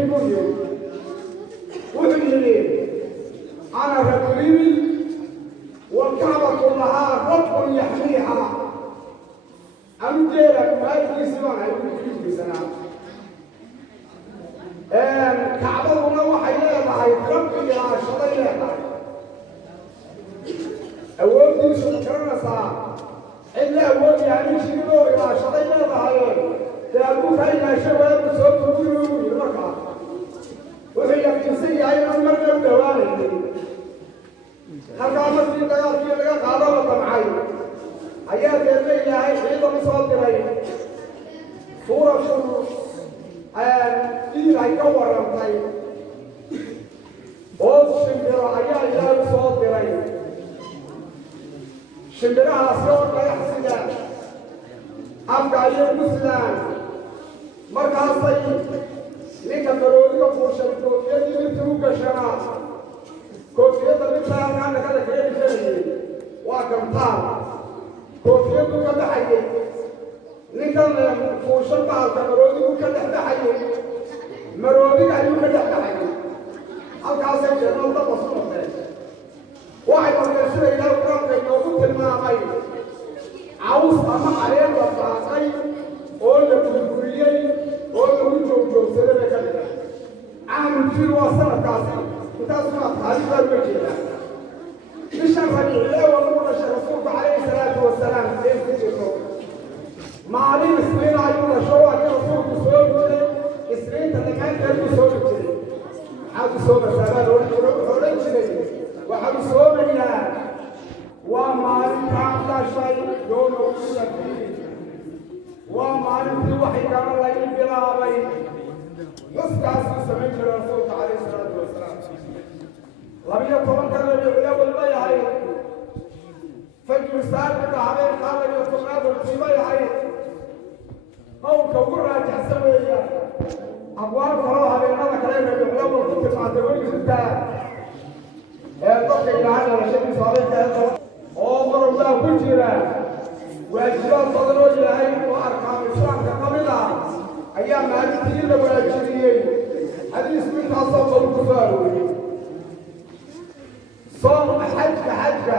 يقول وذني أنا رجلي والكعبة كلها رب يحميها أمجيلك ما يجي سواء يقول في سنة كعبة منوحة إليها ربي يا شطيئة أودي شكرنا ساعة إلا أودي يعني شنو يا شطيئة تقول هاي شباب صوت ويقول يركع وهي جنسية أيضا مرة ودواني هالقامة في الديار في لقى قادة معي أيها اللي هاي حيطة مصادرين صورة شو في هاي كور رمتين بوز شمبرا أيها مصادرين شمبرا صوت لا يحسن أبقى المسلم مركزي ninka darooliga fuushay koofiyadii intii u gashanaa koofiyadda midtaankaana kala keeni karayay waa gamtaan koofiyaddu ka baxayay ninkan fuushan baalka maroodigu ka dhex baxayay maroodiga ayuu ka dhex baxayay halkaasay jeednoo daba socotee waxay markay sida ilaah quraanka inoogu tilmaamay caws ama caleen la faaqay oo la burburiyey oo lagu joogjoogsaday bay ka dhigay caamulkii waa sanadkaasi intaas maa taariikh baa uga jeedaa bishan rabiicile waa lagu dhashay rasuulku calayhi salaatu wasalaam ee ku jirto maalin isniin ayuu dhasho waa kii rasuulku soo jiray isniinta dhammaanteed buu soo jiray maxaad u soomaysaa baa odhan jiray waxaad u soomayaa waa maalintaan dhashay yooma uula fiili waa maalintii waxay gaban laga bilaabay xuskaasuu samayn jiray rasuulka calayhi salaatu wasalaam 12 rabiicul awwal bay ahayd fajru saabika habeen qaala iyo tobnaad bay ahayd qowlka ugu raajixsan weeyaan abwaab kaloo habeenada kale rabiicul awwal ku timaada way jirtaa dadka ilaahay noloshadiisa habeenka oo marwaa ku jira waajibaad badan oo ilaahay oo arkaan islaamka ka mid ah ayaa maalintii la waajibiyey xadiisku intaasoo badan ku soo arooriyey soom xajka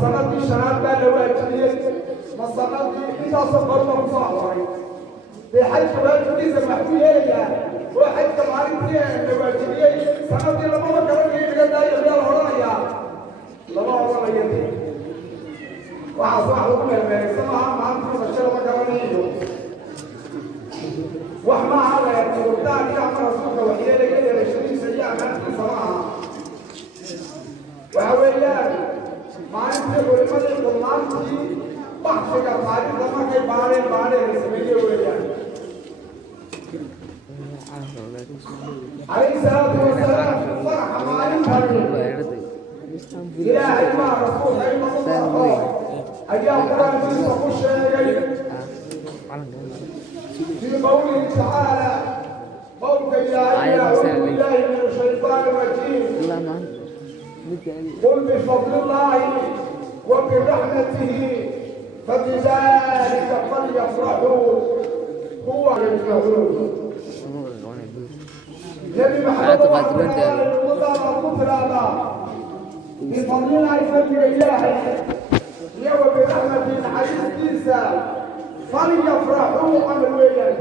sanadii shanaad baa la waajibiyey ma sanadii intaasoo badan ku soo arooray dee xajka waajibkiisa maxkuu yeelayaa oo xajka maalintii la waajibiyey sanadii lamaba garanaya laga daayo miyaa la odhanayaa lama odhanaya waxaas wax lagu meelmeelay maaha maalintii bashada ma garanayo wax maaha leertugurdaanka ama rasuulka waxyeelaya dhalashadiisa iyo ammaantiisa maaha waxa weeyaan maalintii culimadii qurmaantii baxsiga taariikhda markay baadheen sameeye weeyaan calayhi salaatu wasalaam faraxa maalintani ilaahay maa rasuulka inagu farxo ayaa quraankiisa ku sheegay في قوله تعالى قولك يا أعوذ بالله من الشيطان الرجيم قل بفضل الله وبرحمته فبذلك فليفرحوا هو يفرحون نبي محمد بفضل الله فضل إلهي وبرحمة عزيز فليفرحوا عن الويلات